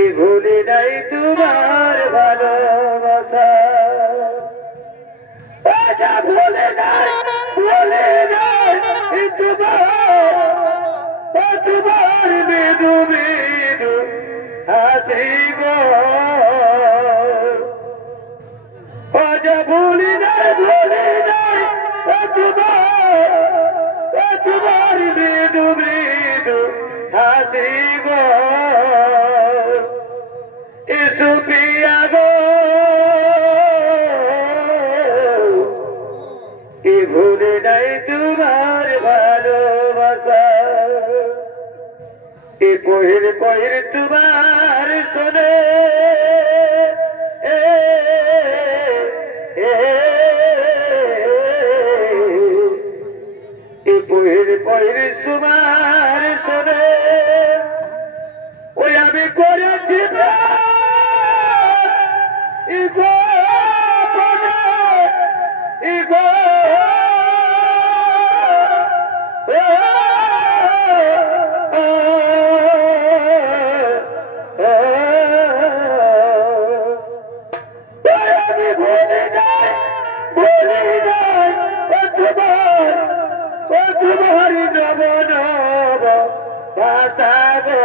এ ভুলে নাই তোমার ভালোবাসা, ভুলে নাই তোমার মৃদু মৃদু হাসি গো, ভুলি নাই তোমার মৃদু মৃদু হাসি গো, সুপিয়া গো এ ভুলে নাই তোমার ভালোবাসা, এ পহির পহির তোমার শোনে এ পহির পহির তোমার শোনে, ওই আমি করেছি তোমার নব নব ভাষা গো,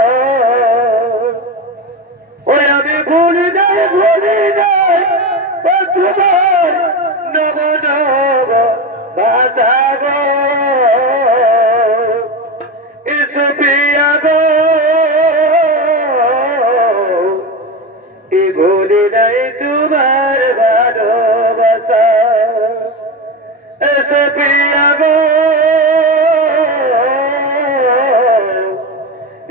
ওই আমি ভুলি নাই তোমার নব নব ভাষা গো, সুপিয়া গো এ ভুলি নাই তোমার ভালোবাসা, সুপিয়া গো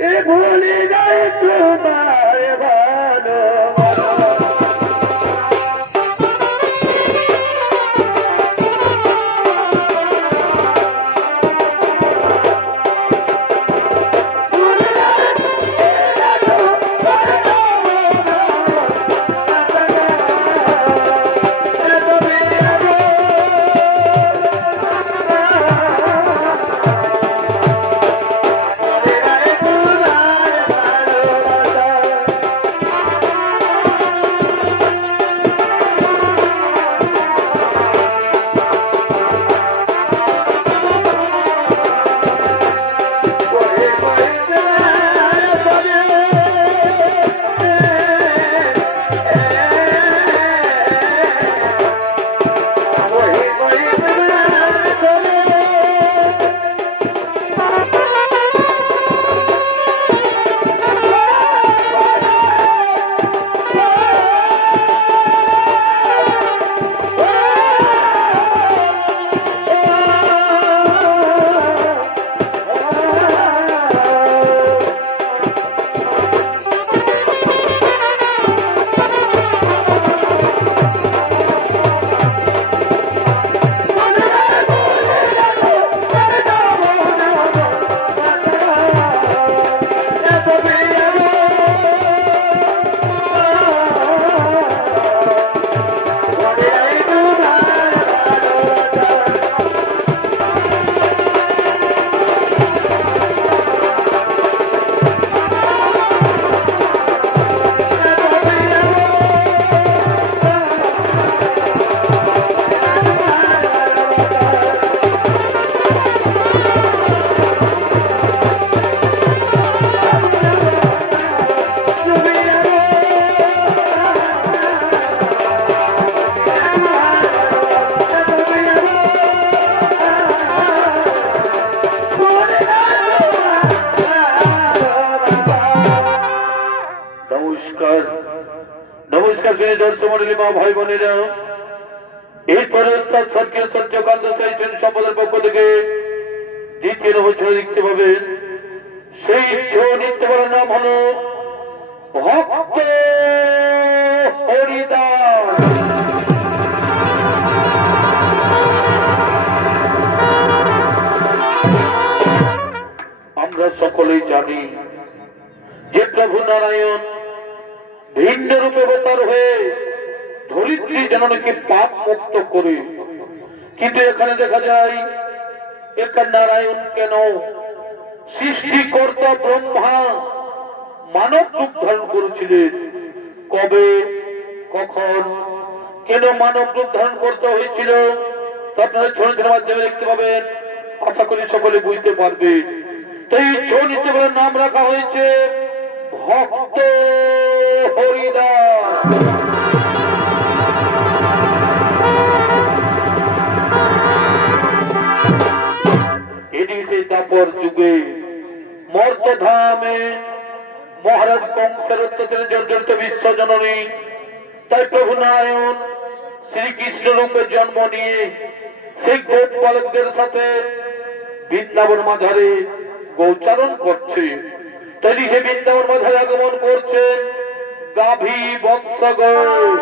এ ভুলি নাই তোমার ভালোবাসা। ভাই বোনেরা, এরপরে স্বর্গীয় সূর্যকান্ত চাইছেন সম্পদের পক্ষ থেকে দ্বিতীয় বছরে দেখতে পাবেন। সেই নৃত্যের নাম হল ভক্ত হরিদাস। আমরা সকলেই জানি যে প্রভু নারায়ণ ভিন্ন রূপে অবতার হয়ে ধরিত্রী জননীকে পাপ মুক্ত করে, কিন্তু এখানে দেখা যায় এখানে নারায়ণ কেন সৃষ্টিকর্তা ব্রহ্মা মানব রূপ ধারণ করেছিলেন। কবে, কখন, কেন মানব রূপ ধারণ করতে হয়েছিল আপনারা ছড়িতের মাধ্যমে দেখতে পাবেন। আশা করি সকলে বুঝতে পারবে। তো এই ছড়িতের নাম রাখা হয়েছে ভক্ত হরিদাস। এটি সেই তাপর যুগে মর্তধামে মহারাজ কংসের অত্যাচারে জর্জরিত বিশ্বজননী, তাই প্রভু নারায়ণ শ্রীকৃষ্ণ রূপে জন্ম নিয়ে সেই গোপ বালকদের সাথে বৃন্দাবন মাঝারে গোচারণ করছে। তাই সে বৃন্দাবন মাঝারে আগমন করছেন গাভী বৎসগণ।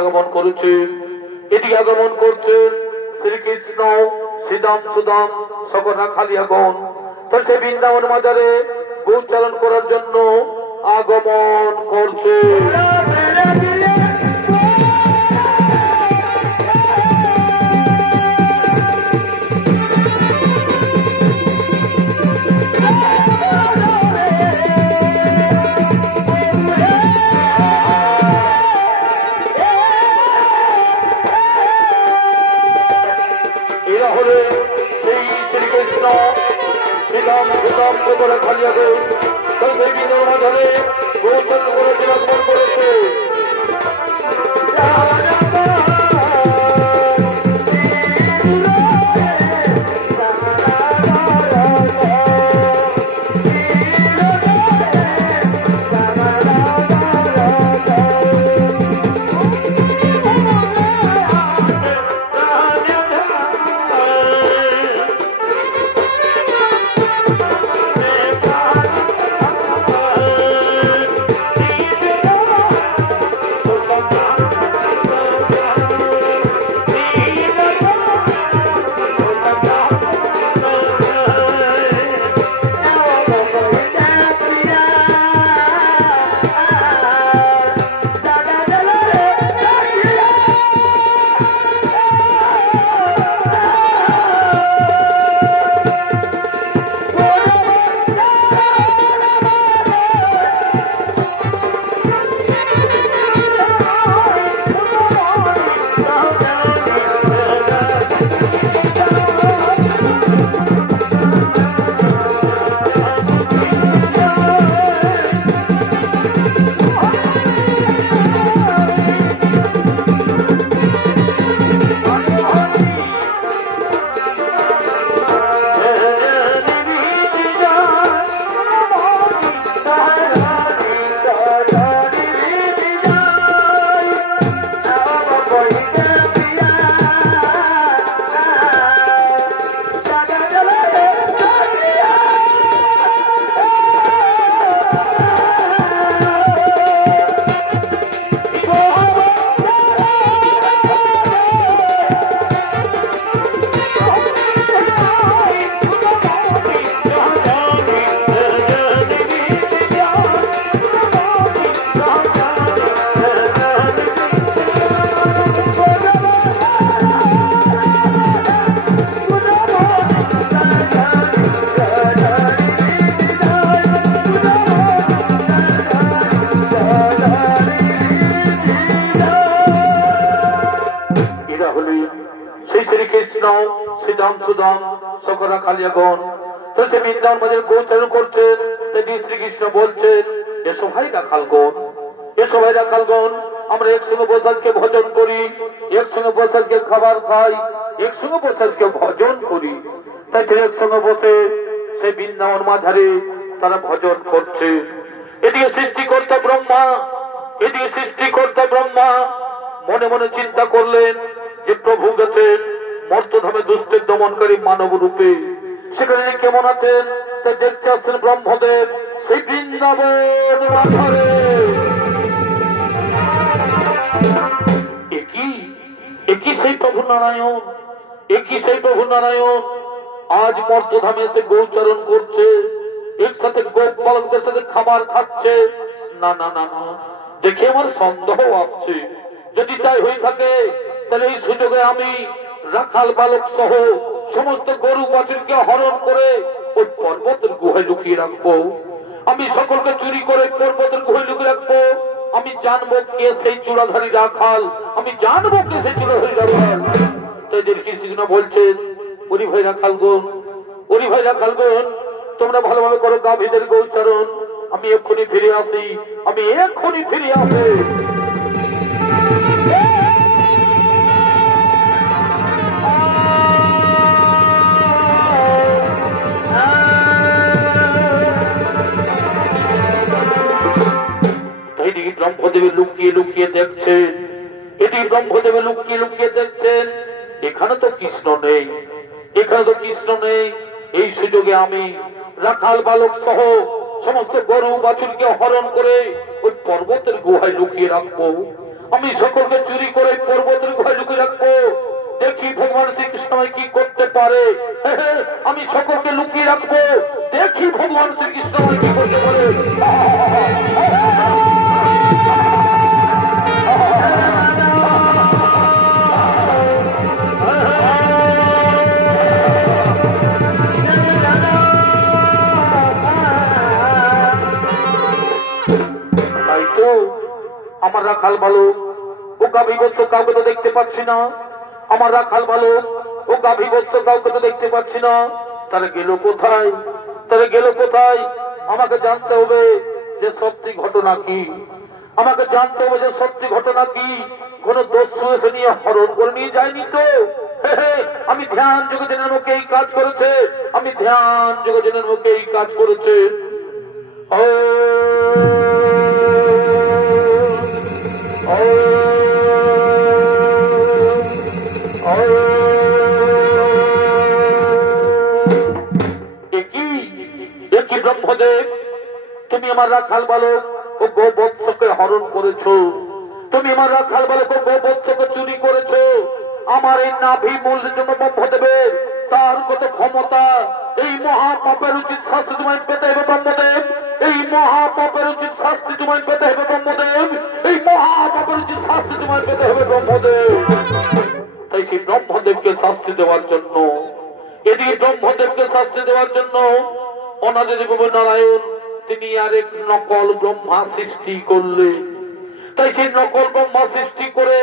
আগমন করেছে, এটি আগমন করছেন শ্রীকৃষ্ণ শ্রীদাম সুদাম সকল খালিয়াগণ। তো সে বৃন্দাবন মাজারে গোচারণ করার জন্য আগমন করছে। খালিয়া গো সেই বৃন্দাবন মাঝারে গোচারণ করার জন্য আগমন করে দাম সুদাম সকরা খালিয়াগণ। তো সে বৃন্দাবন বাজারে গোচারণ করছেন। শ্রীকৃষ্ণ বলছেন, এসো ভাই রাখালগণ, এসো ভাই রাখালগণ, আমরা একসঙ্গে বসে আজকে ভজন করি, একসঙ্গে বসে আজকে খাবার খাই, একসঙ্গে বসে আজকে ভজন করি। তাই একসঙ্গে বসে সেই বৃন্দাবন মাঝারে তারা ভজন করছে। এদিকে সৃষ্টিকর্তা ব্রহ্মা, এদিকে সৃষ্টিকর্তা ব্রহ্মা মনে মনে চিন্তা করলেন যে প্রভু গেছেন মর্তধামে দুষ্টের দমনকারী মানব রূপে, সেখানে কেমন আছেন তা দেখতে আসছেন ব্রহ্মদেব সেই বৃন্দাবন মাঝারে। একই সেই প্রভু নারায়ণ, একই সেই প্রভু নারায়ণ আজ মর্তধামে এসে গৌচরণ করছে, একসাথে গোপ বালকদের সাথে খাবার খাচ্ছে। না না না না, দেখে আমার সন্দেহ আসছে। যদি তাই হয়ে থাকে তাহলে এই সুযোগে আমি রাখাল বালক সহ সমস্ত গরু বাছুরকে হরণ করে ওই পর্বতের গুহায় লুকিয়ে রাখবো। আমি সকলকে চুরি করে পর্বতের গুহায় লুকিয়ে রাখবো। আমি জানবো কে সেই চূড়াধারী রাখাল, আমি জানবো কে সেই চূড়াধারী রাখাল। তাই কৃষ্ণ বলছেন, ওরি ভাই রাখালগণ, ওরি ভাই রাখালগণ, তোমরা ভালোভাবে করো গাভীদের গৌচারণ। আমি এক্ষুনি ফিরে আসি, আমি এক্ষুনি ফিরে আসি। ব্রহ্মদেবে লুকিয়ে লুকিয়ে দেখছেন, এটি ব্রহ্মদেবে লুকিয়ে লুকিয়ে দেখছেন, এখানে তো কৃষ্ণ নেই, এখানে তো কৃষ্ণ নেই। এই সুযোগে আমি রাখাল বালক সহ সমস্ত গরু বাছুরকে হরণ করে ওই পর্বতের গুহায় লুকিয়ে রাখবো। আমি সকলকে চুরি করে পর্বতের গুহায় লুকিয়ে রাখবো। দেখি ভগবান শ্রীকৃষ্ণ কি করতে পারে। আমি সকলকে লুকিয়ে রাখবো, দেখি ভগবান শ্রীকৃষ্ণ কি করতে পারে। আমার রাখাল বালক ও গাভী বৎস কাউকে তো দেখতে পাচ্ছি না, আমার রাখাল বালক ও গাভী বৎস কাউকে তো দেখতে পাচ্ছি না। তারা গেল কোথায়, তারা গেল কোথায়? আমাকে জানতে হবে যে সত্যি ঘটনা কি, আমাকে জানতে হবে যে সত্যি ঘটনা কি। কোন দস্যু এসে নিয়ে হরণ করে নিয়ে যায়নি তো? আমি ধ্যান যোগজনের মুখে এই কাজ করেছে, আমি ধ্যান যোগজনের মুখে এই কাজ করেছে। ব্রহ্মদেব, তুমি আমার রাখাল বালক ও গোবৎসকে হরণ করেছো, তুমি আমার রাখাল বালক ও গোবৎসকে চুরি করেছো। আমার এই নাভি মূলের জন্য ব্রহ্মদেবের তার কত ক্ষমতা। এই মহাপাপের উচিত শাস্তি তোমায় পেতে হবে ব্রহ্মদেব, এই মহাপাপের উচিত শাস্তি তোমায় পেতে হবে ব্রহ্মদেব, এই মহাপাপের উচিত শাস্তি তোমায় পেতে হবে ব্রহ্মদেব। তাই সেই ব্রহ্মদেবকে শাস্তি দেওয়ার জন্য, এদিকে ব্রহ্মদেবকে শাস্তি দেওয়ার জন্য অনাদি প্রভু নারায়ণ তিনি আরেক নকল ব্রহ্মা সৃষ্টি করলেন। তাই সেই নকল ব্রহ্মা সৃষ্টি করে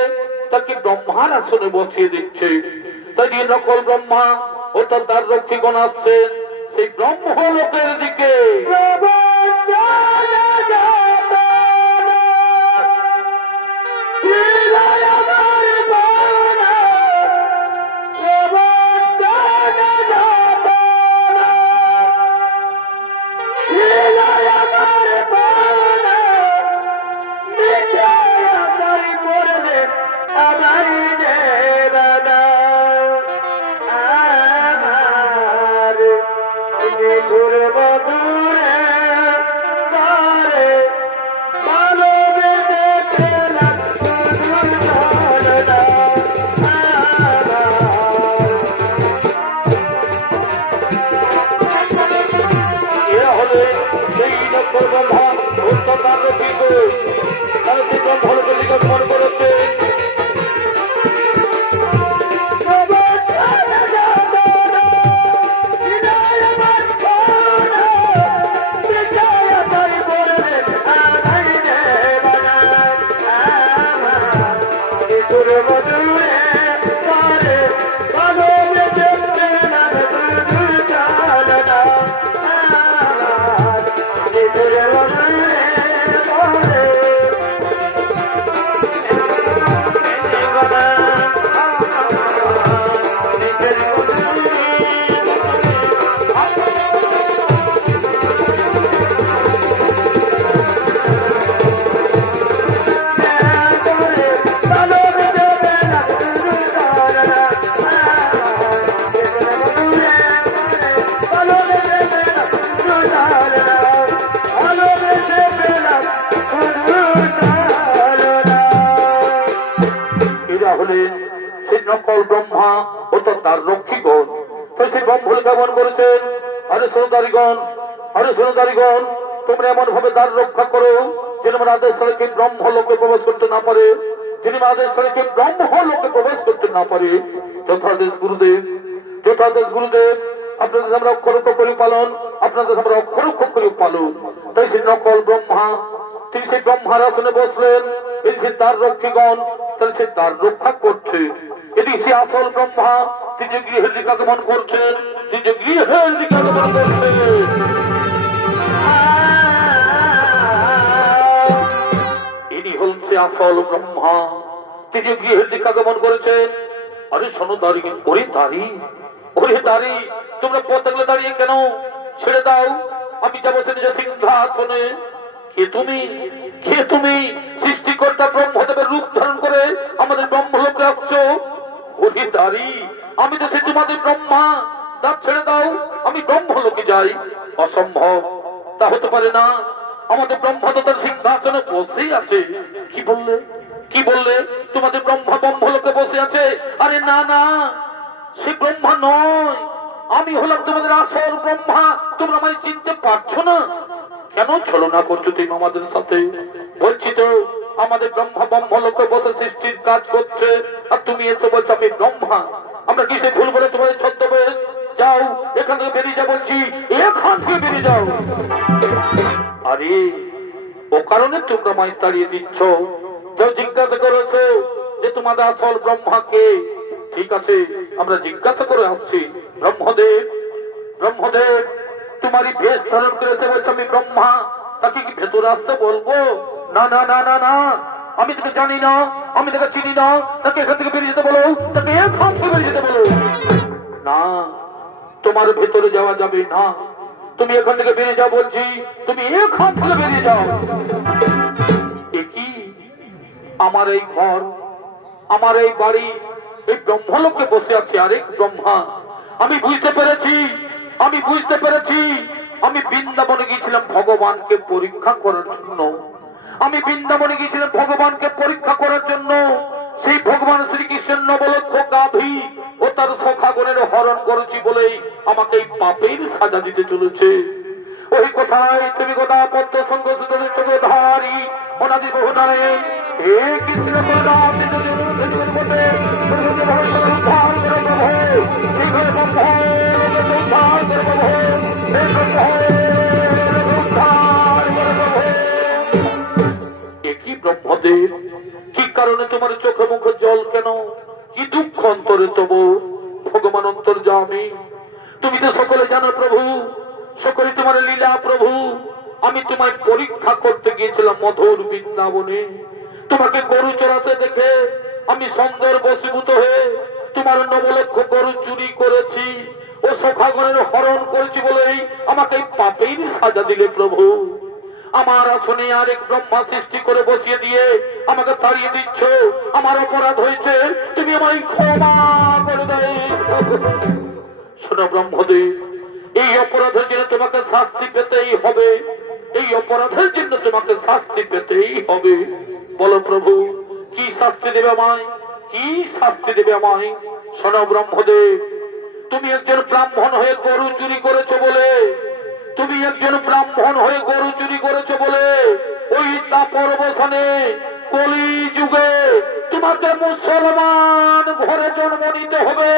তাকে ব্রহ্মার আসনে বসিয়ে দিচ্ছে। তাই এই নকল ব্রহ্মা ও তার রক্ষীগণ আসছেন সেই ব্রহ্মলোকের দিকে। বলছেন, আরে শ্রোতারিগণ, তোমরা এমন ভাবে দ্বার রক্ষা করো যেন আদেশ ছাড়া কেউ ব্রহ্মলোকে প্রবেশ করতে না পারে, যিনি আদেশ ছাড়া কেউ ব্রহ্মলোকে প্রবেশ করতে না পারে। যথাদেশ গুরুদেব, যথাদেশ গুরুদেব। আপনাদের আমরা অক্ষরক্ষ করি পালন, আপনাদের আমরা অক্ষরক্ষ করি পালন। তাই সেই নকল ব্রহ্মা, তিনি সেই ব্রহ্মার আসনে বসলেন, এই যে দ্বার রক্ষীগণ, তাহলে সে দ্বার রক্ষা করছে। এদিকে সে আসল ব্রহ্মা, তিনি যে গৃহের দিকে আগমন করছেন, তিনি যে গৃহের দিকে আগমন করছেন। ইনি হলেন সে আসল ব্রহ্মা, তিনি যে গৃহের দিকে আগমন করেছেন। আরে শোনো দাঁড়িয়ে, ওরে দাঁড়ি, তোমরা পথে দাঁড়িয়ে কেন? ছেড়ে দাও, আমি যাবো সে নিজ সিংহাসনে। কে তুমি সৃষ্টিকর্তা ব্রহ্মদেবের রূপ ধারণ করে আমাদের ব্রহ্মলোকে আসছো? ওরে দাঁড়ি, আমি তো সে তোমাদের ব্রহ্মা। দাঁত ছেড়ে দাও, আমি ব্রহ্মলোকে যাই। অসম্ভব, তা হতে পারে না। আমাদের ব্রহ্মা তো তার সিংহাসনে বসেই আছে। কি বললে তোমাদের ব্রহ্মা ব্রহ্মলোকে বসে আছে? আরে না, সে ব্রহ্মা নয়, আমি হলাম তোমাদের আসল ব্রহ্মা। তোমরা আমায় চিনতে পারছো না কেন? ছলনা করছো তুমি আমাদের সাথে। বলছি তো আমাদের ব্রহ্মা ব্রহ্মলোকে বসে সৃষ্টির কাজ করছে, আর তুমি এসে বলছো আমি ব্রহ্মা। আমরা কিসে ভুল বলে তোমাদের ছদ্মবেশ? যাও, এখান থেকে বেরিয়ে যাও বলছি, এখান থেকে বেরিয়ে যাও। আরে ও কারণে তোমরা আমায় তাড়িয়ে দিচ্ছ? কেউ জিজ্ঞাসা করেছো যে তোমাদের আসল ব্রহ্মাকে? ঠিক আছে, আমরা জিজ্ঞাসা করে আসছি। ব্রহ্মদেব তোমারই বেশ ধারণ করেছে, বলছে আমি ব্রহ্মা, তাকে কি ভেতরে আসতে বলবো? না, আমি তোকে জানি না, আমি তোকে চিনি না, তাকে এখান থেকে বেরিয়ে যেতে বলো, তাকে এখান থেকে বেরিয়ে যেতে বলো। না, তোমার ভেতরে যাওয়া যাবে না, তুমি এখান থেকে বেরিয়ে যাও বলছি, তুমি এখান থেকে বেরিয়ে যাও। কি আমার এই ঘর, আমার এই বাড়ি, এই ব্রহ্মলোকে বসে আছে আরেক ব্রহ্মা। আমি বুঝতে পেরেছি। আমি বৃন্দাবনে গিয়েছিলাম ভগবানকে পরীক্ষা করার জন্য। সেই ভগবান শ্রীকৃষ্ণের নবলক্ষ গাভী ও তার সখাগণের হরণ করেছি বলেই আমাকে এই পাপের সাজা দিতে চলেছে। ওই কথায় তুমি গোটা পদ্ম সংঘধারী অনাদি বহু নারায়ণ হে কৃষ্ণ একই ব্রহ্মদেব, কি কারণে তোমার চোখে মুখে জল কেন? কি দুঃখ অন্তরে তবু? ভগবান অন্তর্যামী, তুমি তো সকলে জানো প্রভু, সকলে তোমার লীলা প্রভু। আমি তোমায় পরীক্ষা করতে গিয়েছিলাম মধুর বৃন্দাবনে। তোমাকে গরু চড়াতে দেখে আমি সুন্দর বশীভূত হয়ে তোমার নবলক্ষ গরু চুরি করেছি ও সখাগণের হরণ করেছি বলেই আমাকে পাপের সাজা দিলে প্রভু। আমার আসনে আরেক ব্রহ্মা সৃষ্টি করে বসিয়ে দিয়ে আমাকে তাড়িয়ে দিচ্ছ। আমার অপরাধ হয়েছে, তুমি আমায় ক্ষমা করে দাও। শোনো ব্রহ্মদেব, এই অপরাধের জন্য তোমাকে শাস্তি পেতেই হবে। বলো প্রভু, কি শাস্তি দেবে আমায়? শোনো ব্রহ্মদেব, তুমি একজন ব্রাহ্মণ হয়ে গরু চুরি করেছো বলে ওই তাপর বসনে কলি যুগে তোমাকে মুসলমান ঘরে জন্ম নিতে হবে।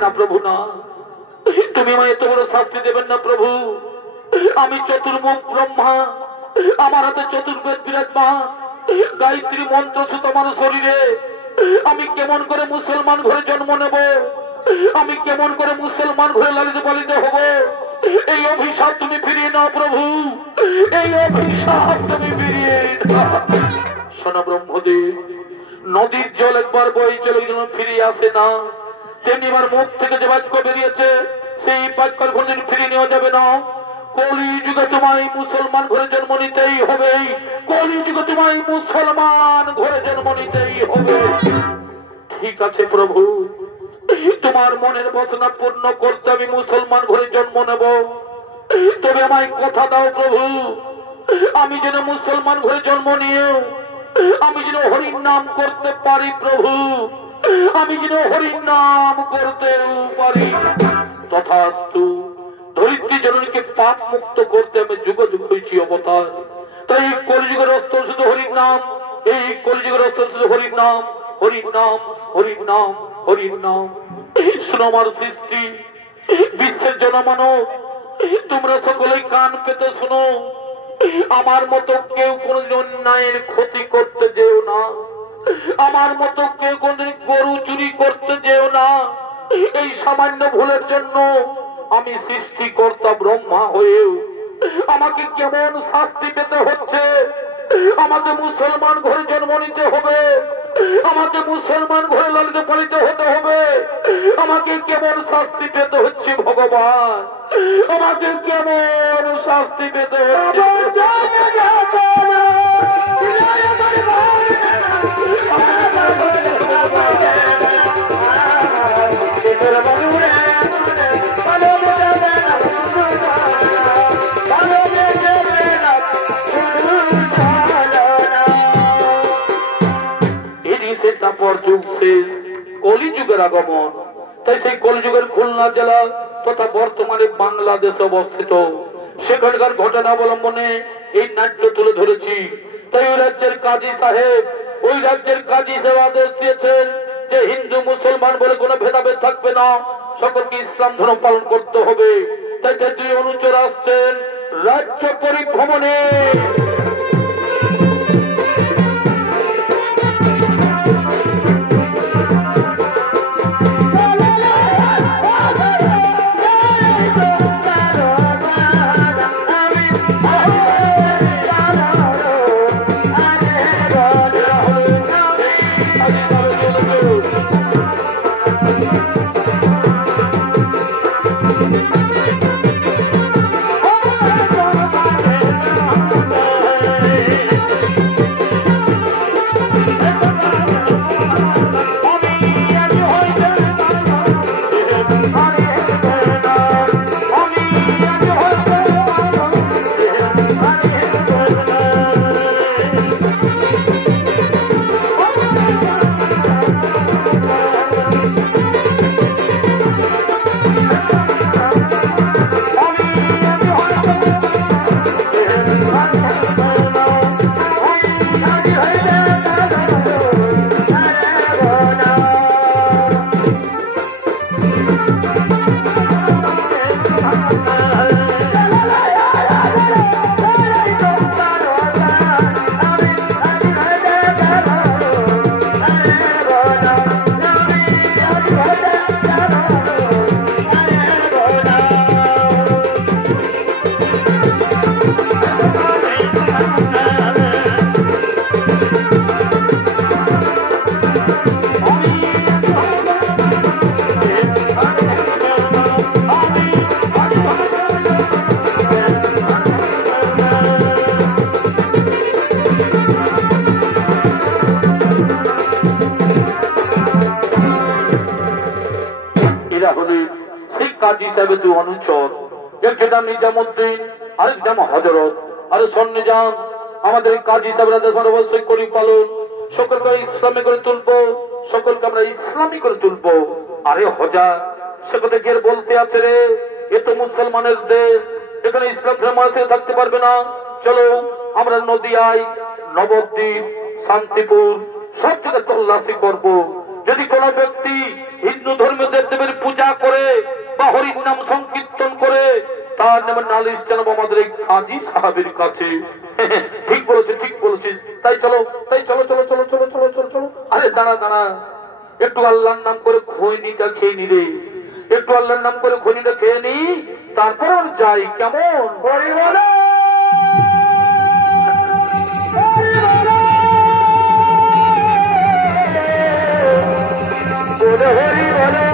না প্রভু, না, তুমি আমায় এত বড় শাস্তি দেবেন না প্রভু। আমি চতুর্মুখ ব্রহ্মা, আমার হাতে চতুর্বেদ বিরাজমান, গায়ত্রী মন্ত্র সুত আমার শরীরে। আমি কেমন করে মুসলমান ঘরে জন্ম নেব? আমি কেমন করে মুসলমান ঘরে লালিত পালিত হব? এই অভিশাপ তুমি ফিরিয়ে নাও প্রভু, এই অভিশাপ তুমি ফিরিয়ে নাও। শোনো ব্রহ্মদেব, নদীর জল একবার বয়ে চলে গেলে ফিরিয়ে আসে না, তেমনি আমার মুখ থেকে যে বাক্য বেরিয়েছে সেই বাক্যের কোনদিন ফিরিয়ে নেওয়া যাবে না। কলি যুগে তোমায় মুসলমান ঘরে জন্ম নিতেই হবে, ঠিক আছে প্রভু, তোমার মনের বাসনা পূর্ণ করতে আমি মুসলমান ঘরে জন্ম নেব। তবে আমায় কথা দাও প্রভু, আমি যেন মুসলমান ঘরে জন্ম নিয়ে আমি যেন হরির নাম করতে পারি প্রভু। আমি যেন হরির নাম করতে পারি। তথাস্তু। ধরিত্রী জননীকে পাপ মুক্ত করতে আমি যুগ যুগ হয়েছি অবতার। তাই এই কলিযুগের অস্ত্র শুধু হরির নাম, এই কলিযুগের অস্ত্র শুধু হরির নাম, হরির নাম, হরির নাম, হরির নাম। শুনো আমার সৃষ্টি, বিশ্বের জনমানব, তোমরা সকলেই কান পেতে শোনো। আমার মতো কেউ কোনদিন অন্যায়ের ক্ষতি করতে যেও না, আমার মতো কেউ কোনদিন গরু চুরি করতে যেও না। এই সামান্য ভুলের জন্য আমি সৃষ্টিকর্তা ব্রহ্মা হয়েও আমাকে কেমন শাস্তি পেতে হচ্ছে। আমাকে মুসলমান ঘরে জন্ম নিতে হবে, আমাকে মুসলমান ঘরে লালিত পালিত হতে হবে। আমাকে কেমন শাস্তি পেতে হচ্ছে ভগবান, আমাকে কেমন শাস্তি পেতে হচ্ছে। কলিযুগের আগমন। তাই সেই কলিযুগের খুলনা জেলা তথা বর্তমানে বাংলাদেশ অবস্থিত, সেখানকার ঘটনা অবলম্বনে এই নাট্য তুলে ধরেছি। তাই ওই রাজ্যের কাজী সাহেব, ওই রাজ্যের কাজী সাহেব আদেশ দিয়েছেন যে হিন্দু মুসলমান বলে কোনো ভেদাভেদ থাকবে না, সকলকে ইসলাম ধর্ম পালন করতে হবে। তাই দুই অনুচর আসছেন রাজ্য পরিভ্রমণে। কাজী সাহেবের দু অনুচর, একজন নাম নিজামুদ্দিন, আরেক নাম হযরত। আর সন্নিজাম আমাদের কাজী সাহেবরা অবশ্যই করি পালন, সকলকে ইসলামী করে তুলবো, সকলকে আমরা ইসলামী করে তুলবো। আরে হজা সেখানে গিয়ে বলতে আছে রে, এ তো মুসলমানের দেশ, এখানে ইসলাম ধর্মার্থে থাকতে পারবে না। চলো আমরা নদিয়ায়, নবদ্বীপ, শান্তিপুর সব জায়গায় তল্লাশি করবো। যদি কোন ব্যক্তি হিন্দু ধর্মীয় দেবদেবীর পূজা করে বা হরির নাম সংকীর্তন করে, তার নামে নালিশ জানাবো আমাদের এই কাজী সাহেবের কাছে। ঠিক বলেছিস, ঠিক বলেছিস। তাই চলো, তাই চলো চলো চলো চলো চলো চলো চলো। আরে দাঁড়া দাঁড়া, একটু আল্লাহর নাম করে খৈনিটা খেয়ে নি রে, একটু আল্লাহর নাম করে খৈনিটা খেয়ে নি, তারপর আর যাই। কেমন হরি বলে হরি বলে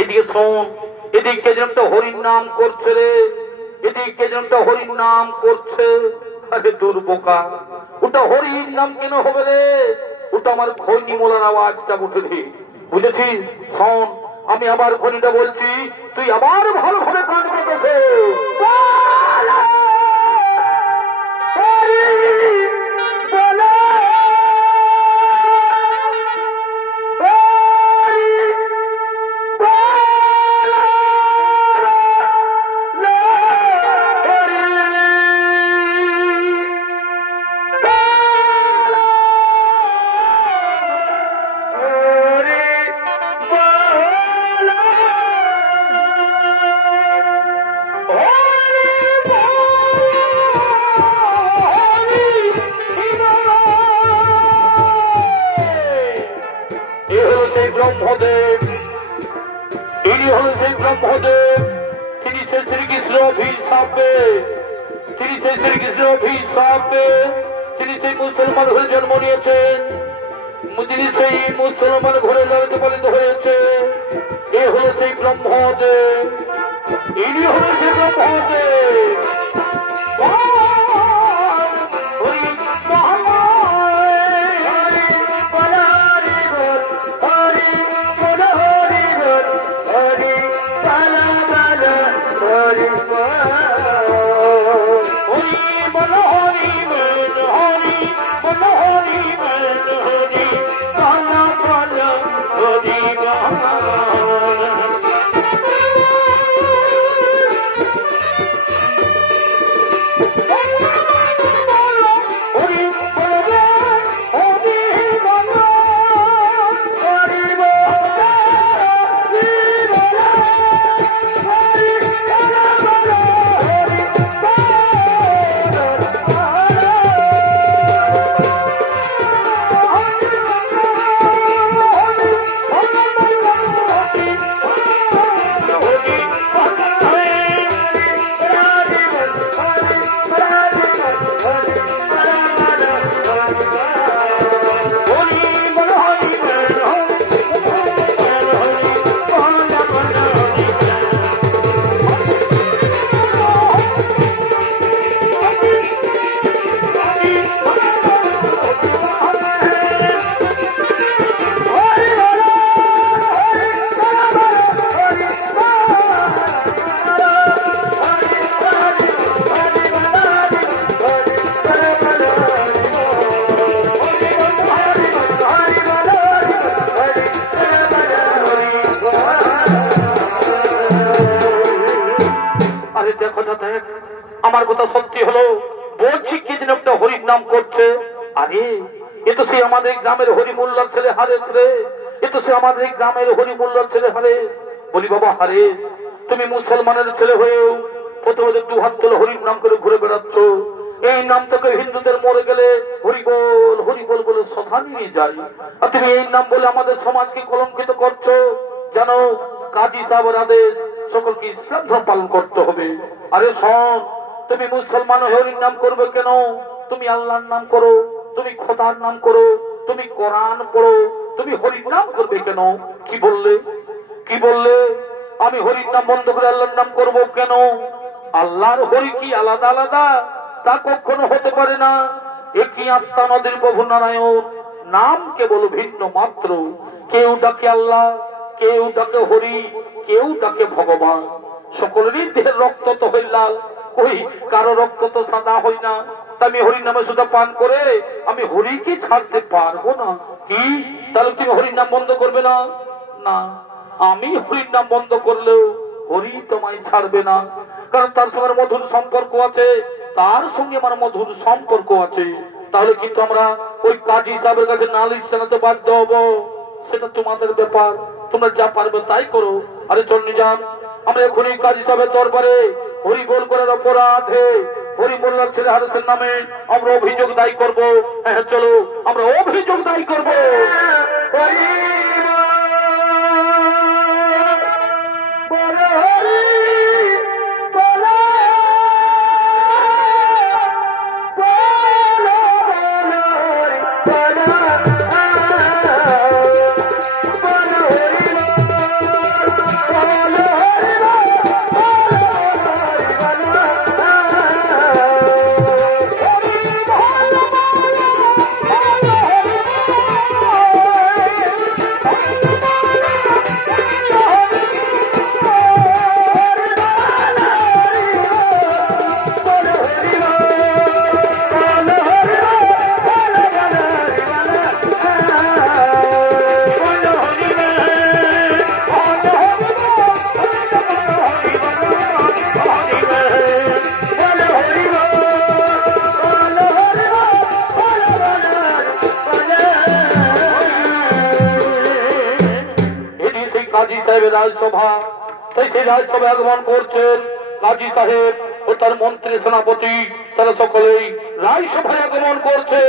এদিকে শোন, এদিকে যেমন হরির নাম করছে রে, এদিকে যেমন হরির নাম করছে। আরে তোর বোকা, ওটা হরির নাম কেন হবে রে? ওটা আমার খৈনি মোলার আওয়াজটা উঠে রে, বুঝেছিস? শোন, আমি আবার খনিটা বলছি, তুই আবার ভালোভাবে গান পেতেছে। ব্রহ্মদেব, ইনি হলেন সেই ব্রহ্মদেব, তিনি সেই শ্রীকৃষ্ণ অভিশাপে, তিনি সেই শ্রীকৃষ্ণ অভিশাপে তিনি সেই মুসলমান ঘরে জন্ম নিয়েছেন, তিনি সেই মুসলমান ঘরে লালিত পালিত হয়েছে। এ হল সেই ব্রহ্মদেব, ইনি হল সেই ব্রহ্মদেব। আমার কথা সত্যি হলো, বলছি কি যেন একটা হরির নাম করছে। আরে এ তো সে আমাদের গ্রামের হরিমুল্লার ছেলে হারেস রে, এ তো সে আমাদের গ্রামের হরিমুল্লার ছেলে হারেস। বলি বাবা হারেস, তুমি মুসলমানের ছেলে হয়েও প্রথমে দু হাত তোলে হরির নাম করে ঘুরে বেড়াচ্ছ। এই নাম তোকে হিন্দুদের মরে গেলে হরিবল হরিবল বলে শ্মশান নিয়ে যায়, আর তুমি এই নাম বলে আমাদের সমাজকে কলঙ্কিত করছো। জানো কাজী সাহেবের আদেশ, সকলকে ইসলাম ধর্ম পালন করতে হবে। আরে শোন, তুমি মুসলমান হরির নাম করবে কেন? তুমি আল্লাহর নাম করো, তুমি খোদার নাম করো, তুমি কোরআন পড়ো, তুমি হরির নাম করবে কেন? কি বললে, কি বললে? আমি হরির নাম বন্ধ করে আল্লাহর নাম করব কেন? আল্লাহর হরি কি আলাদা আলাদা? তা কখনো হতে পারে না। একই আত্মা নদীর প্রভু নারায়ণ, নাম কেবল ভিন্ন মাত্র। কেউ ডাকে আল্লাহ, কেউ ডাকে হরি, কেউ ডাকে ভগবান। সকলেরই দেহের রক্ত তো হই লাল, কই কারো রক্ত তো সাদা হই না। আমি হরির নামে শুধু পান করে আমি হরিকে ছাড়তে পারবো না। কি তাহলে তুমি হরির নাম বন্ধ করবে না? না, আমি হরির নাম বন্ধ করলেও হরি তোমায় ছাড়বে না, কারণ তার সঙ্গে মধুর সম্পর্ক আছে, তার সঙ্গে আমার মধুর সম্পর্ক আছে। তাহলে কিন্তু আমরা ওই কাজী সাহেবের কাছে নালিশ জানাতে বাধ্য হবো। সেটা তোমাদের ব্যাপার, তোমরা যা পারবে তাই করো। আরে চল নিজাম, আমরা এখনই কাজী সাহেবের দরবারে হরি বল করার অপরাধে হরি মোল্লার ছেলে হারেসের নামে আমরা অভিযোগ দায়ী করবো। হ্যাঁ চলো, আমরা অভিযোগ দায়ী করবো। সাহেবের রাজসভা, তাই সেই রাজসভায় আগমন করছেন কাজী সাহেব ও তার মন্ত্রী সেনাপতি, তারা সকলেই রাজসভায় আগমন করছে।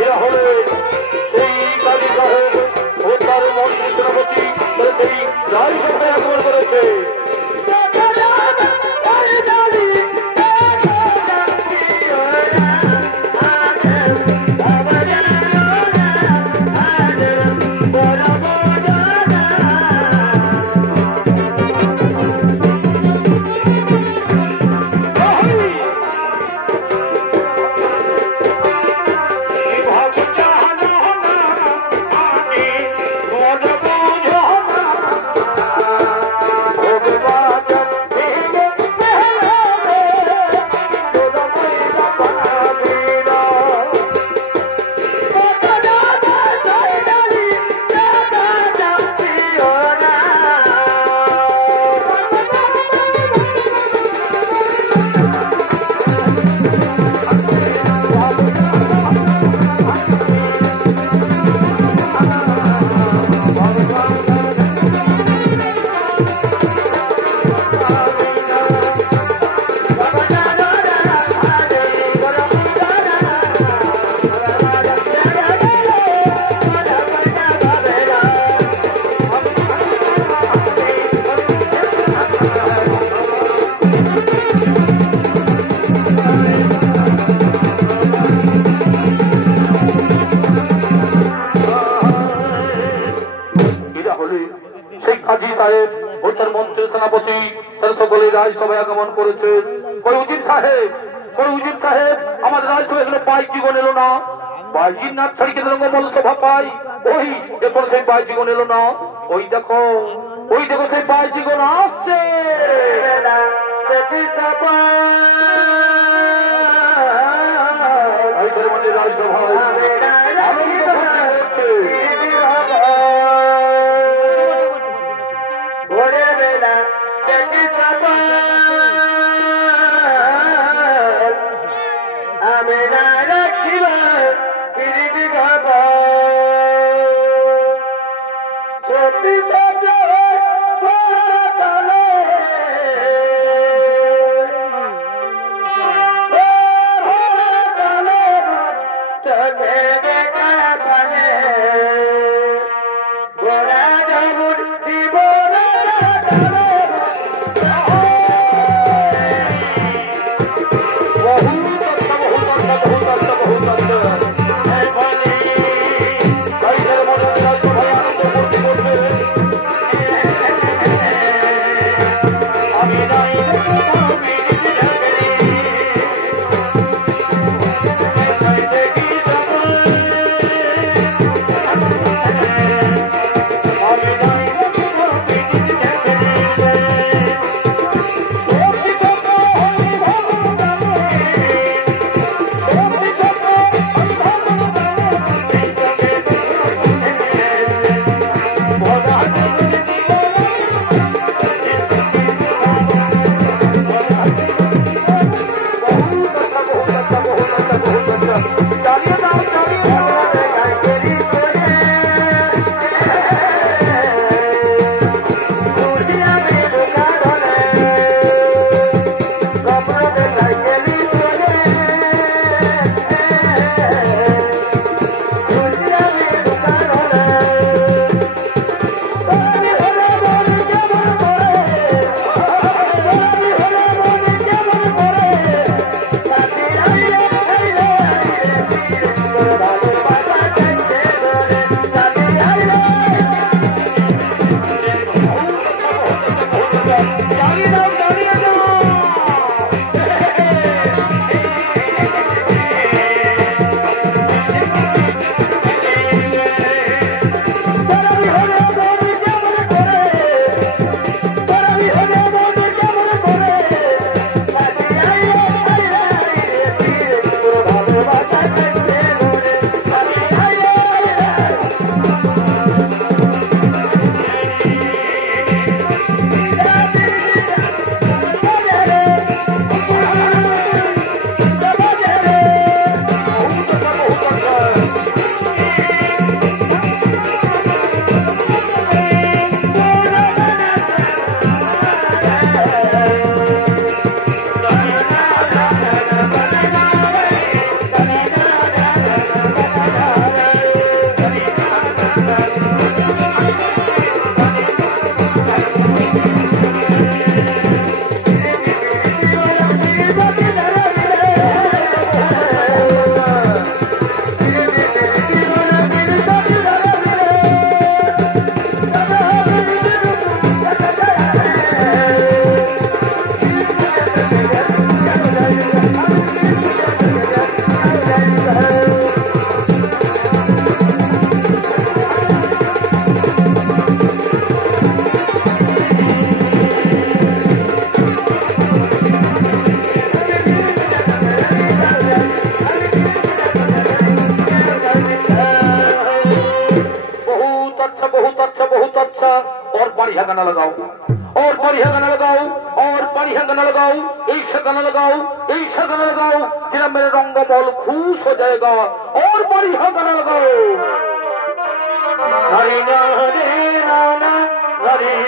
এরা হলে সেই কাজী সাহেব ও তার মন্ত্রী সেনাপতি, তারা সেই রাজসভায় আগমন করেছে। রাজসভায় আগমন করেছে। কই উজির সাহেব, কই উজির সাহেব, আমাদের রাজসভায় এগুলো বাইক জীবন এলো না। বাইজির নাচ ছাড়িয়ে রঙ্গমল সভা পাই, ওই দেখো সেই বাই জীবন এলো না। ওই দেখো, ওই দেখো সেই বাই জীবন আসছে। রাজসভায় अच्छा बहुत अच्छा बहुत अच्छा और बढ़िया गाना लगाओ और बढ़िया गाना लगाओ और बढ़िया गाना लगाओ ऐसा गाना लगाओ ऐसा गाना लगाओ जिससे मेरे रंगमहल खुश हो जाएगा और बढ़िया गाना लगाओ हरे नाना हरे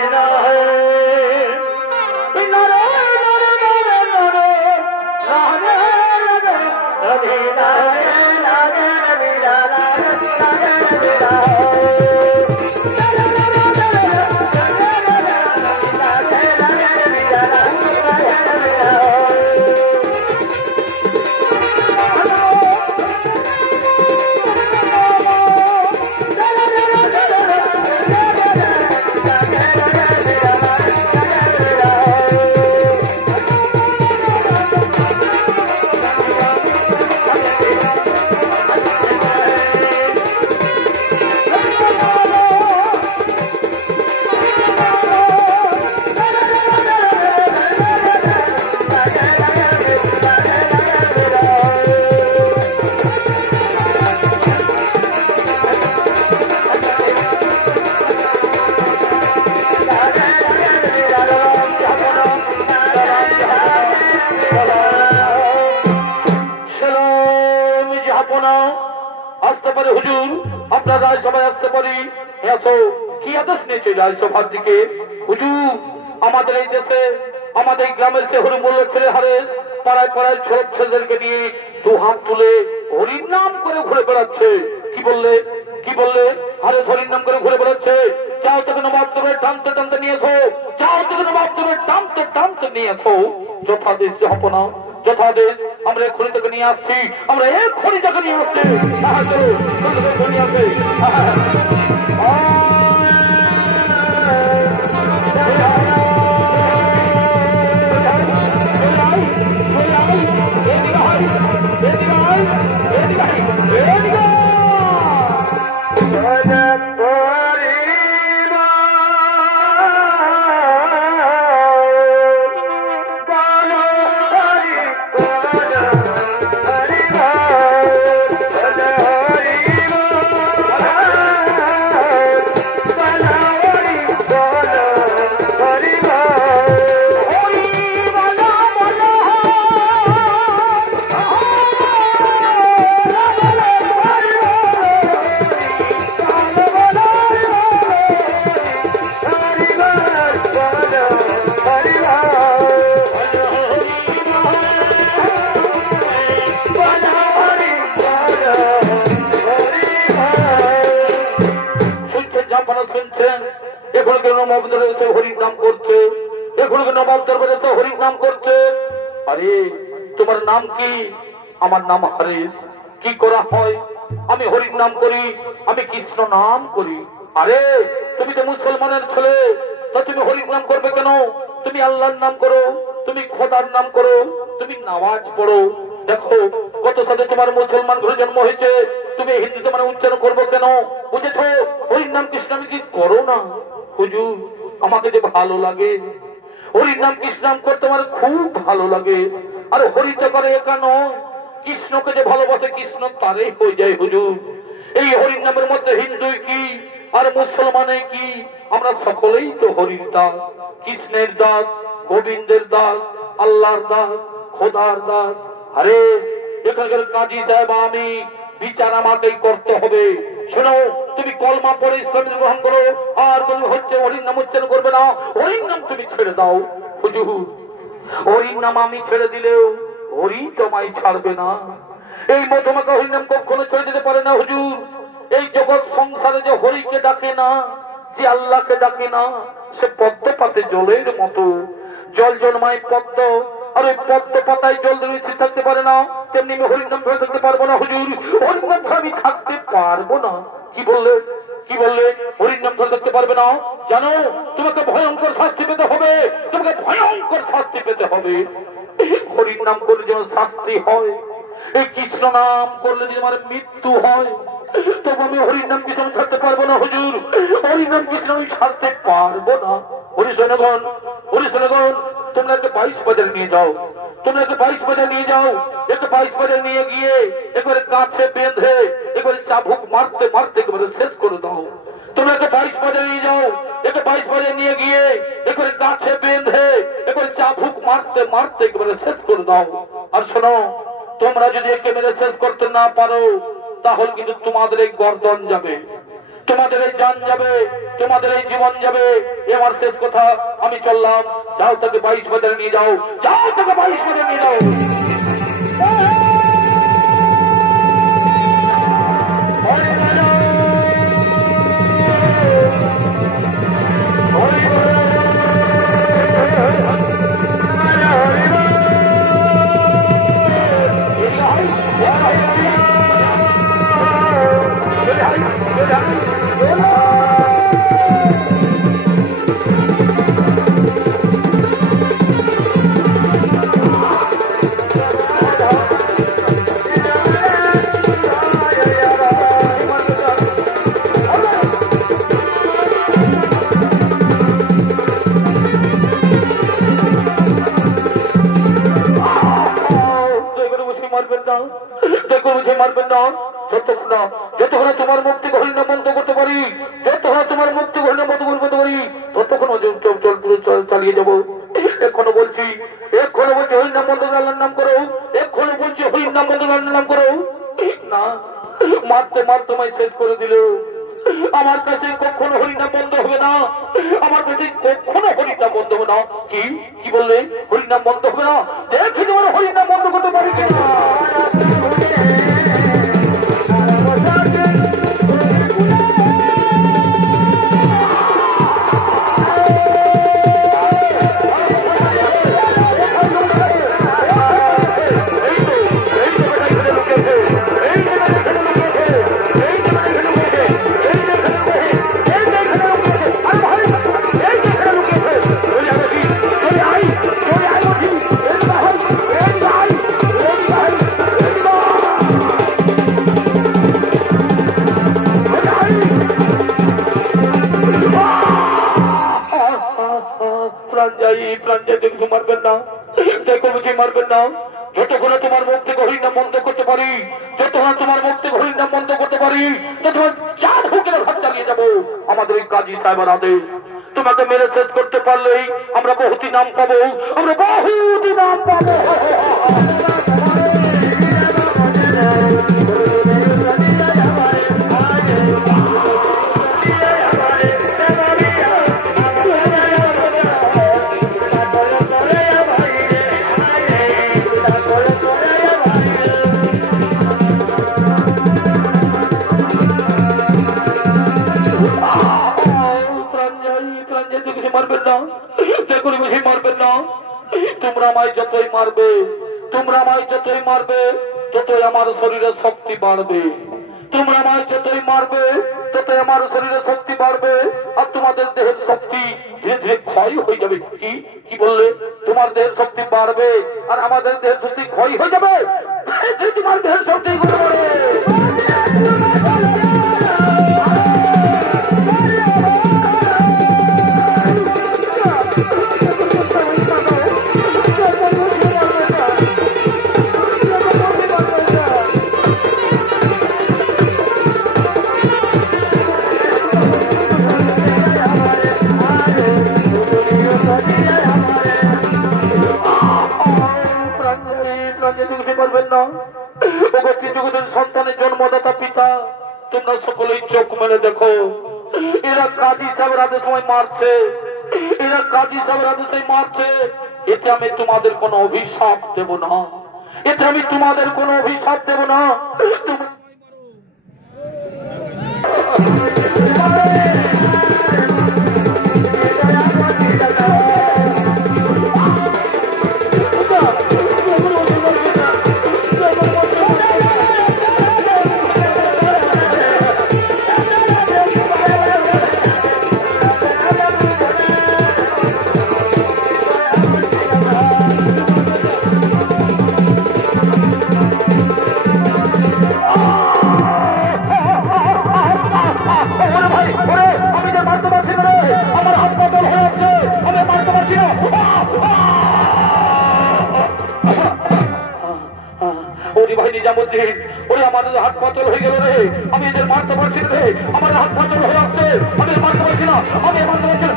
সভার দিকে হুজুর আমাদের এই দেশে আমাদের গ্রামের সে হরিমূল্য ছেলে হারে পাড়ায় পাড়ায় ছোট ছেলেদেরকে নিয়ে দু হাত তুলে হরির নাম করে ঘুরে বেড়াচ্ছে কি বললে হারে হরির নাম করে ঘুরে বেড়াচ্ছে যাও তোকে নবাব তোরে টানতে টানতে নিয়ে এসো যাও তোকে নবাব তোরে টানতে টানতে নিয়ে এসো যথাদেশ যাপনা যথাদেশ আমরা এই খড়িটাকে নিয়ে আসছি আমরা এই খড়িটাকে নিয়ে আসছি নিয়ে আসে হরির নাম করছে এগুলোকে নবাব দরবারে তো হরির নাম করছে আরে তোমার নাম কি আমার নাম হারিস কি করা হয় আমি হরির নাম করি আমি কৃষ্ণ নাম করি আরে তুমি তো মুসলমানের ছেলে তো তুমি হরির নাম করবে কেন তুমি আল্লাহর নাম করো তুমি খোদার নাম করো তুমি নামাজ পড়ো দেখো কত সাথে তোমার মুসলমান ঘরে জন্ম হয়েছে তুমি হিন্দুতে মানে উচ্চারণ করবো কেন বুঝেছো হরির নাম কৃষ্ণ নাম কি করো না হুজুর আমাকে যে ভালো লাগে হরির নাম কৃষ্ণ নাম করতে আমার খুব ভালো লাগে আর হরিতে করে কেন কৃষ্ণকে যে ভালোবাসে কৃষ্ণ তারই হয়ে যায় হুজুর এই হরির নামের মধ্যে হিন্দু কি আর মুসলমানে কি আমরা সকলেই তো হরির দাস কৃষ্ণের দাস গোবিন্দের দাস আল্লাহর দাস খোদার দাস আরে এখানকার কাজী সাহেব আমি বিচার আমাকেই করতে হবে শোনো তুমি কলমা পড়ে ইসলাম গ্রহণ করো আর তুমি হচ্ছে হরির নাম উচ্চারণ করবে না হরির নাম তুমি ছেড়ে দাও হুজুর হরির নাম আমি ছেড়ে দিলেও হরি তোমায় ছাড়বে না এই মধুমাখা হরির নাম কখনো ছেড়ে দিতে পারে না হুজুর এই জগৎ সংসারে যে হরিকে ডাকে না যে আল্লাহকে ডাকে না সে পদ্ম পাতে জলের মতো জল জন্মায় পদ্ম আর ওই পদ্ম পাতায় জল দিয়ে থাকতে পারে না তেমনি আমি হরির নাম ধরে থাকতে পারবো না হুজুর হরির নাম আমি থাকতে পারবো না কি বললে হরির নাম ধরে থাকতে পারবে না জানো তোমাকে ভয়ঙ্কর শাস্তি পেতে হবে তোমাকে ভয়ঙ্কর শাস্তি পেতে হবে হরির নাম করলে যেন শাস্তি হয় এই কৃষ্ণ নাম করলে যদি আমার মৃত্যু হয় তবু আমি হরির নাম কৃষ্ণ ছাড়তে পারবো না হুজুর হরির নাম কৃষ্ণ আমি ছাড়তে পারবো না হরিশনগণ তোমরা একটা 22 বাজার নিয়ে যাও একটু 22 বাজার নিয়ে গিয়ে একবারে কাছে বেঁধে একবারে চাবুক মারতে মারতে একবারে শেষ করে দাও তো তোমরা একে 22 বাজারে নিয়ে যাও, একে 22 বাজারে নিয়ে গিয়ে একে গাছে বেঁধে একে চাবুক মারতে মারতে একেবারে শেষ করে দাও। আর শোনো, তোমরা যদি একে মেরে শেষ করতে না পারো তাহলে কিন্তু তোমাদের এই গর্দন যাবে, তোমাদের এই জান যাবে, তোমাদের এই জীবন যাবে। এ আমার শেষ কথা, আমি চললাম। যাও তাকে 22 বাজারে নিয়ে যাও, যাও তাকে 22 বাজারে নিয়ে যাও। যতক্ষণ তোমার মুক্তি ঘটনা বন্ধ করতে পারি, যতক্ষণ তোমার মুক্তি ঘটনা বন্ধ করতে পারি, ততক্ষণ চালিয়ে যাবো। এখনো বলছি হরির নাম বন্ধ আল্লাহর নাম করো, এখনো বলছি হরির নাম বন্ধ আল্লাহর নাম করো। না, মারতে মারতে তোমায় শেষ করে দিল। আমার কাছে কখনো হরিনাম বন্ধ হবে না, আমার কাছে কখনো হরিনাম বন্ধ হবে না। কি বললে? হরিনাম বন্ধ হবে না? দেখি তোমার হরিনাম বন্ধ করতে পারি কিনা। যতক্ষণ তোমার মুখ থেকে হরিনাম বন্ধ করতে পারি, যতক্ষণ তোমার মুখ থেকে হরিনাম বন্ধ করতে পারি, ততক্ষণ চার হুকের হাত চালিয়ে যাবো। আমাদের এই কাজী সাহেবের আদেশ। তোমাকে মেরে শেষ করতে পারলেই আমরা বহুতি নাম পাবো, আমরা বহুতি নাম পাবো। তোমরা আমায় যতই মারবে, তোমরা আমায় যতই মারবে, ততই আমার শরীরে শক্তি বাড়বে। তোমরা আমায় যতই মারবে, ততই আমার শরীরে শক্তি বাড়বে। আর তোমাদের দেহের শক্তি ধীরে ধীরে ক্ষয় হয়ে যাবে। কি বললে? তোমার দেহের শক্তি বাড়বে আর আমাদের দেহের শক্তি ক্ষয় হয়ে যাবে। তোমার দেহের শক্তি সন্তানের জন্মদাতা পিতা, তোমরা সকলেই চোখ মেলে দেখো। এরা কাজী সাহেবের আদেশ সময় মারছে, এরা কাজী সাহেবের আদেশে মারছে। এতে আমি তোমাদের কোনো অভিশাপ দেব না, এতে আমি তোমাদের কোনো অভিশাপ দেব না। দিন। ওরে আমাদের হাত পাতল হয়ে গেল রে, আমি এদের মারতে পারছি না রে, আমার হাত পাতল হয়ে আসছে, আমি মারতে পারছি না, আমি মারতে পারছি না।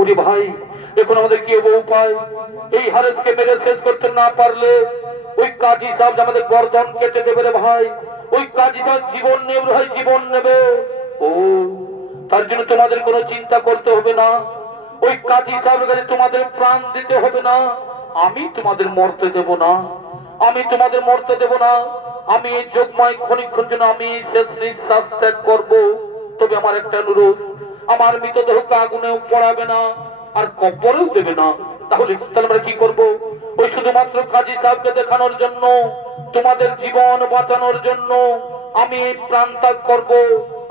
ওরে ভাই, এখন আমাদের কি হবে উপায়? এই হারেসকে মেরে শেষ করতে না পারলে ওই কাজী সাহেব আমাদের গর্দন কেটে দেবে রে ভাই। ওই কাজী সাহেব জীবন নেবে ভাই, জীবন নেবে। ও তার জন্য তোমাদের কোনো চিন্তা করতে হবে না, ওই কাজী সাহেবের কাছে তোমাদের প্রাণ দিতে হবে না। আমি তোমাদের মরতে দেব না, আমি তোমাদের মরতে দেব না। আমি এই যোগময় ক্ষণিক্ষণ জন্য আমি শেষ নিঃশ্বাস ত্যাগ করবো। তবে আমার একটা অনুরোধ, আমার মৃতদেহকে আগুনেও পড়াবে না আর কবরেও দেবে না। তাহলে আমরা কি করব? ওই শুধুমাত্র কাজী সাহেবকে দেখানোর জন্য, তোমাদের জীবন বাঁচানোর জন্য আমি এই প্রাণ ত্যাগ করবো।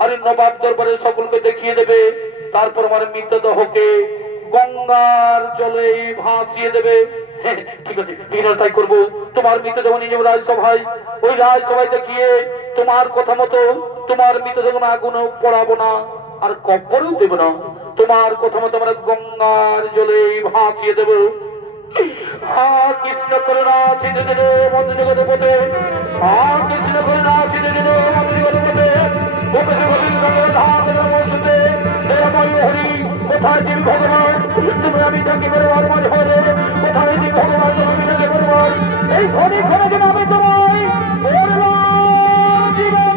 আর নবাব দরবারে সকলকে দেখিয়ে দেবে, তারপর আমার মৃতদেহকে গঙ্গার জলে ভাসিয়ে দেবে। ঠিক আছে, তাই করবো। তোমার মৃতদেহ নিয়ে যাবো রাজসভায়, ওই রাজসভায় দেখিয়ে তোমার কথা মতো তোমার মৃতদেহ আগুনেও পড়াবো না আর কবরেও দেবো না। তোমার কথা মতো আমরা গঙ্গার জলে ভাসিয়ে দেবো। কৃষ্ণ করুণা ছিঁড়ে দিল মন্ত্র জগতে পথে, কৃষ্ণ করুণা ছিঁড়ে দিল মন্ত্র জগতে পথে। কোথায় তুমি ভগবান? তুমি আমি থাকি বেরোবার মাঝে হলে কোথায় তুমি ভগবান? তুমি থাকি বেরোবার এই ঘরে ঘরে যেন আমি তোমায় জীবন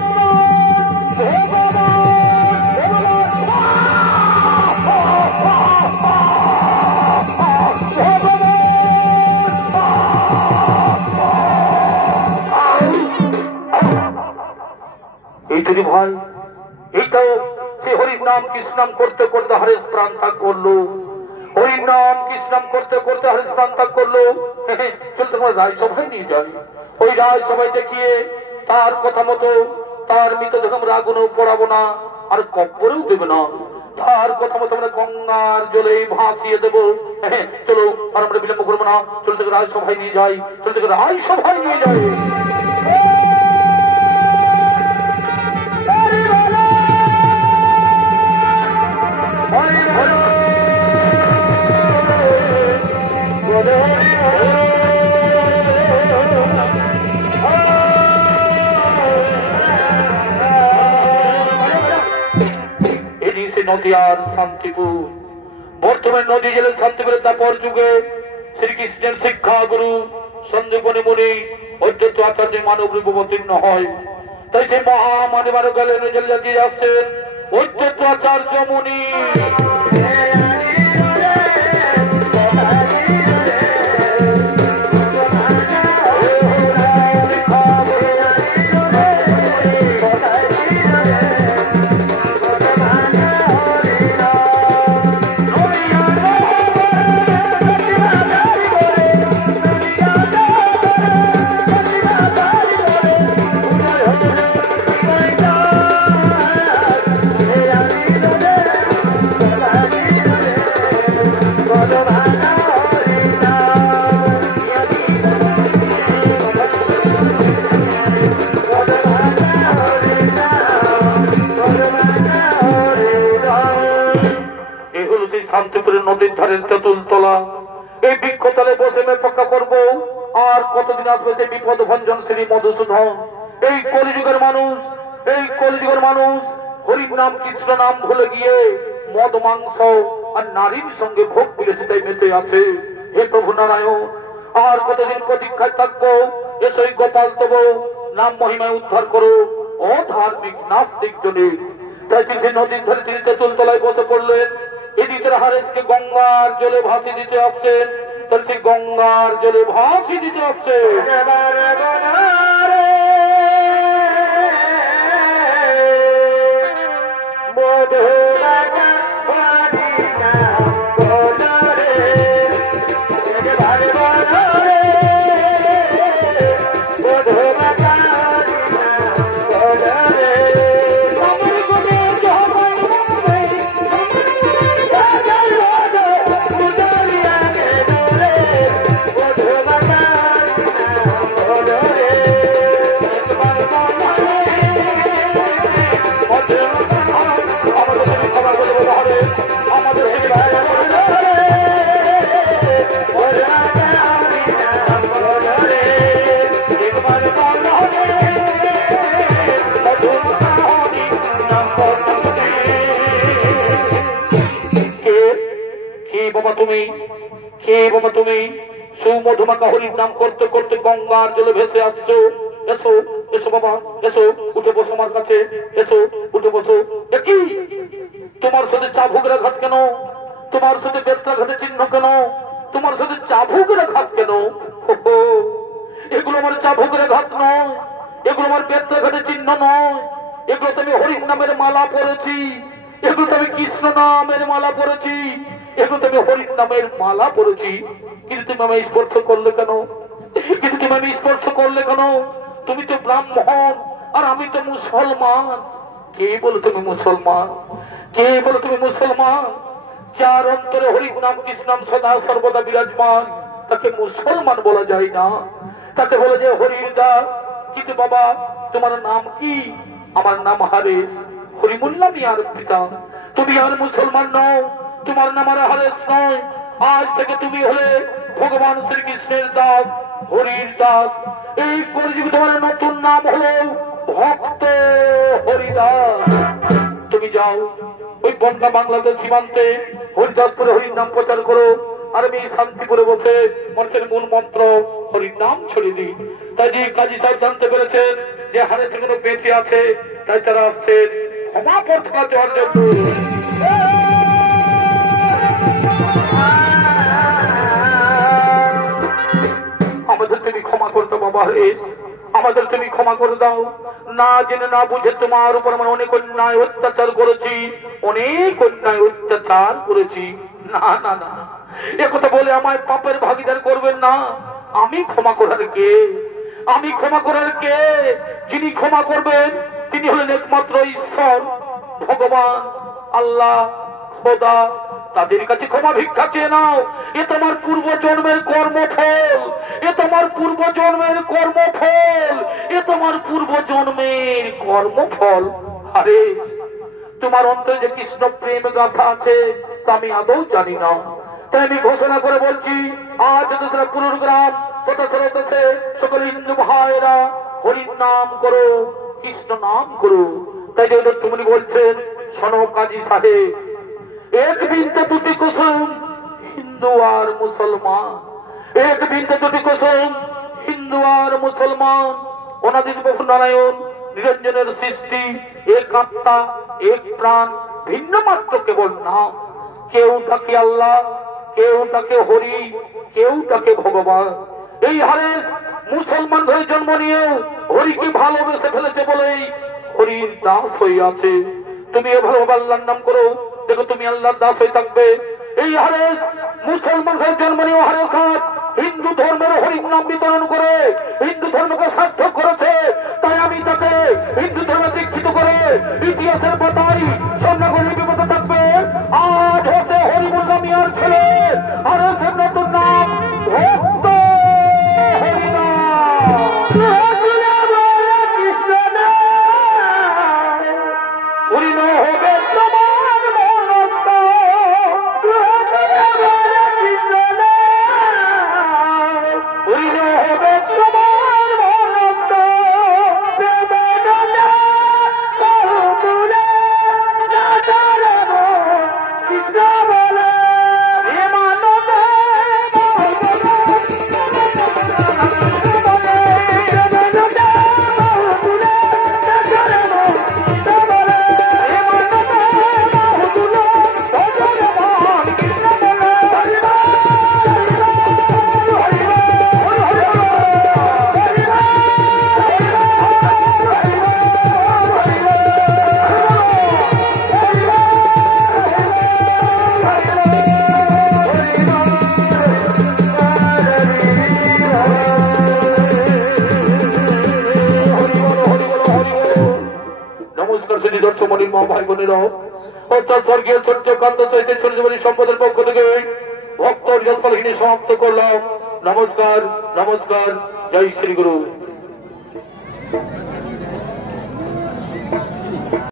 এই তৈরি ভাই। এইটাও সে হরির নাম কৃষ্ণাম করতে করতে হরেশ প্রাণ ত্যাগ করলো, হরির নাম কৃষ্ণাম করতে করতে হরেশ প্রাণ ত্যাগ করলো। চল তোমার রাজসভায় নিয়ে যাই, ওই রাজসভায় দেখিয়ে তার কথা মতো তার মৃতদেহ আমরা আগুনেও পড়াবো না আর কবরেও দেবে না। তার কথা মতো আমরা গঙ্গার জলে ভাসিয়ে দেবো। চলো আর আমরা বিলম্ব করবো না, চল থেকে রাজসভায় নিয়ে যাই, চল থেকে রাজসভায় নিয়ে যাই। নদিয়ার শান্তিপুর, বর্তমান নদী জেলার শান্তিপুরের তারপর যুগে শ্রীকৃষ্ণের শিক্ষা গুরু সঞ্জীবনী মুনি অদ্বৈত আচার্য মানব রূপ অবতীর্ণ হয়। তাই সেই মহামানব গেলেন জেলে দিয়ে আসছেন অদ্বৈত আচার্য মুনি। শান্তিপুরের নদীর ধারের তেঁতুল তলা, এই বৃক্ষতলে বসে অপেক্ষা করবো আর কতদিন আসবে সেই বিপদ ভঞ্জন শ্রী মধুসূদন। এই কলিযুগের মানুষ, এই কলিযুগের মানুষ হরির নাম কৃষ্ণ নাম ভুলে গিয়ে মদ মাংস আর নারীর সঙ্গে ভোগ বিলাসিতায় মেতে আছে। হে প্রভু নারায়ণ, আর কতদিন প্রতীক্ষায় থাকবো? এসই গোপাল তব নাম মহিমায় উদ্ধার করো ও ধার্মিক নাস্তিক জনে। তাই তিনি নদীর ধারে তিনি তেঁতুল তলায় বসে পড়লেন। এদিকে হারেসকে গঙ্গার জলে ভাসি দিতে হচ্ছেন, তাহলে সেই গঙ্গার জলে ভাসি দিতে হচ্ছে। তুমি? কে বাবা তুমি? সুমধুমাকা হরির নাম করতে করতে গঙ্গার জলে ভেসে আসছো। এসো এসো বাবা, এসো, উঠে বসো আমার কাছে, এসো উঠে বসো। কি তোমার সাথে চাবুকের আঘাত কেন? তোমার সাথে বেত্রাঘাতে চিহ্ন কেন? তোমার সাথে চাবুকের আঘাত কেন? এগুলো আমার চাবুকের আঘাত নয়, এগুলো আমার বেত্রাঘাতে চিহ্ন নয়, এগুলো তো আমি হরির নামের মালা পরেছি, এগুলো তো আমি কৃষ্ণ নামের মালা পরেছি, এগুলো তো আমি হরির নামের মালা পরেছি। কিন্তু তুমি আমি স্পর্শ করলে কেন? কিন্তু তুমি আমি স্পর্শ করলে কেন? তুমি তো ব্রাহ্মণ আর আমি তো মুসলমান। কে বলো তুমি মুসলমান? কে বলো তুমি মুসলমান? যার অন্তরে হরি নাম কৃষ্ণ নাম সদা সর্বদা বিরাজমান তাকে মুসলমান বলা যায় না, তাকে বলা যায় হরির দাস। কিন্তু বাবা তোমার নাম কি? আমার নাম হারেস, হরিমুল্লা মিয়ার পিতা। তুমি আর মুসলমান নও, তোমার নাম আর হারেস নয়। আজ থেকে তুমি হলে ভগবান শ্রীকৃষ্ণের দাস, হরির দাস। এই কলিযুগে তোমার নতুন নাম হলো ভক্ত হরিদাস। তুমি যাও ওই বন্যা বাংলাদেশ সীমান্তে হরিদাসপুরে হরির নাম প্রচার করো, আর আমি শান্তিপুরে বসে মানুষের মূল মন্ত্র হরির নাম ছড়িয়ে দিই। তাই যে কাজী সাহেব জানতে পেরেছেন যে হারেস কোনো বেঁচে আছে, তাই তারা আসছেন ক্ষমা প্রার্থনা দেওয়ার জন্য। আমাদের তুমি ক্ষমা করে দাও বাবা হারেস, আমাদের তুমি ক্ষমা করে দাও। না জেনে না বুঝে তোমার উপর আমরা অনেক অন্যায় অত্যাচার করেছি, অনেক অন্যায় অত্যাচার করেছি। না না না, একথা বলে আমায় পাপের ভাগিদার করবেন না। আমি ক্ষমা করার কে? আমি ক্ষমা করার কে? যিনি ক্ষমা করবেন তিনি হলেন একমাত্র ঈশ্বর, ভগবান, আল্লাহ, খোদা। তাদের কাছে ক্ষমা ভিক্ষা চেয়ে নাও। এ তোমার পূর্ব জন্মের কর্মফল, এ তোমার পূর্ব জন্মের কর্মফল, এ তোমার পূর্ব জন্মের কর্মফল। আরে তোমার অন্তরে যে কৃষ্ণ প্রেম গাথা আছে তা আমি আদৌ জানি না। তাই আমি ঘোষণা করে বলছি, আজ পুরুগ্রাম তথা চলতেছে সকল হিন্দু ভাইরা হরির নাম করো, কৃষ্ণ নাম করো। তাই যে তুমি বলছেন শোনো কাজী সাহেব, এক বিনতে দুটি কুসুম হিন্দু আর মুসলমান, এক বিনতে দুটি কুসুম হিন্দু আর মুসলমান। অনাদির প্রভু নারায়ণ নিরঞ্জনের সৃষ্টি, এক আত্মা, এক প্রাণ, ভিন্ন মাত্র কেবল নাম। কেউ তাকে আল্লাহ, কেউ তাকে হরি, কেউ তাকে ভগবান। এই হারে মুসলমান হয়ে জন্ম নিয়েও হরিকে ভালোবেসে ফেলেছে বলেই হরির দাস হয়ে আছে। তুমি এভাবে আল্লাহর নাম করো, দেখো তুমি আল্লাহর দাস হয়ে থাকবে। এই হারে মুসলমান হয়ে জন্ম নিয়েও হারে খাত হিন্দু ধর্মের হরি নাম বিতরণ করে হিন্দু ধর্মকে সার্থক করেছে। তাই আমি তাকে হিন্দু ধর্মে দীক্ষিত করে ইতিহাসের পাতায় স্বর্ণাগরী বিপদে থাকবে। আজ হতে হরিমুল্লা মিয়ার ছেলে আর নতুন নাম ভক্ত ভাই বোনেরা, অর্থাৎ স্বর্গীয় সূর্যকান্ত চৈতে সূর্যবাড়ি সম্পদের পক্ষ থেকে ভক্ত জলপালহীনী সমাপ্ত করলাম। নমস্কার, নমস্কার, জয় শ্রী গুরু।